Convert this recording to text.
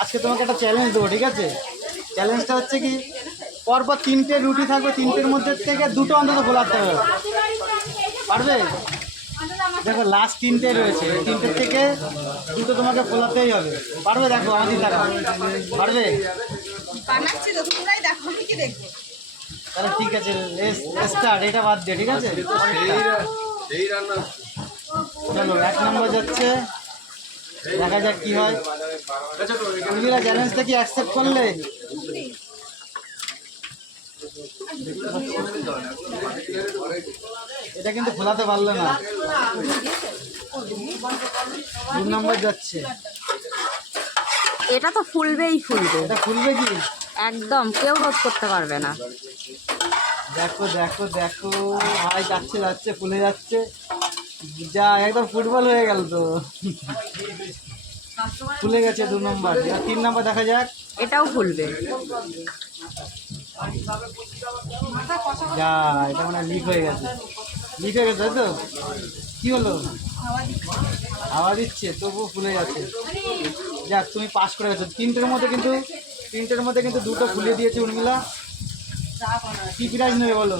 আজকে তোমাকে একটা চ্যালেঞ্জ দেবো, ঠিক আছে? চ্যালেঞ্জটা হচ্ছে কি, পরপর 3টে রুটি থাকবে, 3টের মধ্যে থেকে 2টো অন্তত গোলাতে হবে। পারবে? দেখো লাস্ট 3টে রয়েছে, 3টের থেকে 2টো তোমাকে ফোলাতেই হবে। পারবে? দেখো আমাদের দেখা পারবে? তাহলে ঠিক আছে, স্টার্ট। এটা বাদ দিয়ে, ঠিক আছে? চলো 1 নম্বর যাচ্ছে, দেখা যাক কি হয়। উর্মিলা চ্যালেঞ্জটা কি অ্যাকসেপ্ট করলে? এটা কিন্তু খোলাতে পারলো না। 2 নম্বর যাচ্ছে। এটা তো ফুলবেই ফুলবে, এটা খুলবে কি? একদম কেউ রোধ করতে পারবে না। দেখো দেখো দেখো, ভাই যাচ্ছে যাচ্ছে, ফুলে যাচ্ছে। যা একদম ফুটবল হয়ে গেল তো। ফুলে গেছে 2 নম্বর। 3 নম্বর দেখা যাক। এটাও ফুলবে। যা, এটা মানে লিক হয়ে গেছে। লিক হয়ে গেছে, তাই তো? কি হলো? হাওয়া দিচ্ছে, তবুও ফুলে যাচ্ছে। যাক, তুমি পাস করে গেছো। 3টের মধ্যে কিন্তু 2টো ফুলিয়ে দিয়েছে উর্মিলা। কি প্রাইজ নেবে বলো?